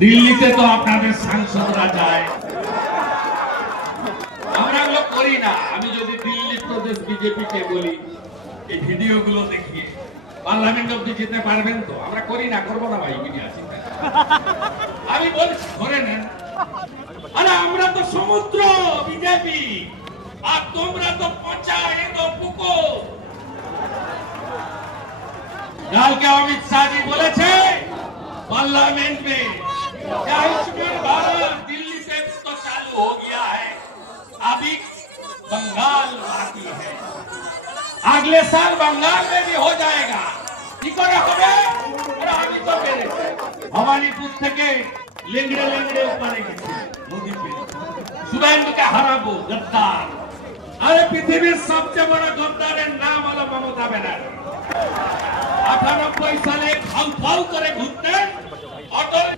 দিল্লিতে তো আপনাদের সাংসদরা যায়, আমরা এগুলো করি না। আমি যদি দিল্লি প্রদেশ বিজেপিকে বলি এই ভিডিওগুলো দেখিয়ে পার্লামেন্ট অব্দি যেতে পারবেন তো, আমরা করি না, করবো না ভাই মিডিয়া চিন্তা। আমি বলছি ধরে নেন, আরে আমরা তো সমুদ্র বিজেপি আর তোমরা তো পচা এগো পুকো। কালকে অমিত শাহ जी বলেছে पार्लियामेंट में क्या आयुष्मान भारत दिल्ली से तो चालू हो गया है, अभी बंगाल बाकी है, अगले साल बंगाल में भी हो जाएगा। কি করে হবে? আরে আমি তো পেরেছি, ভবানীপুর থেকে লেংড়ে লেংড়ে ওপারে গেছি মোদি পেরে, শুভেন্দুকে হারাবো গদ্দার। আরে পৃথিবীর সবচেয়ে বড় গদ্দারের নাম হলো মমতা ব্যানার্জি। 98 সালে ফাউ ফাউ করে ঘুরতেন অটল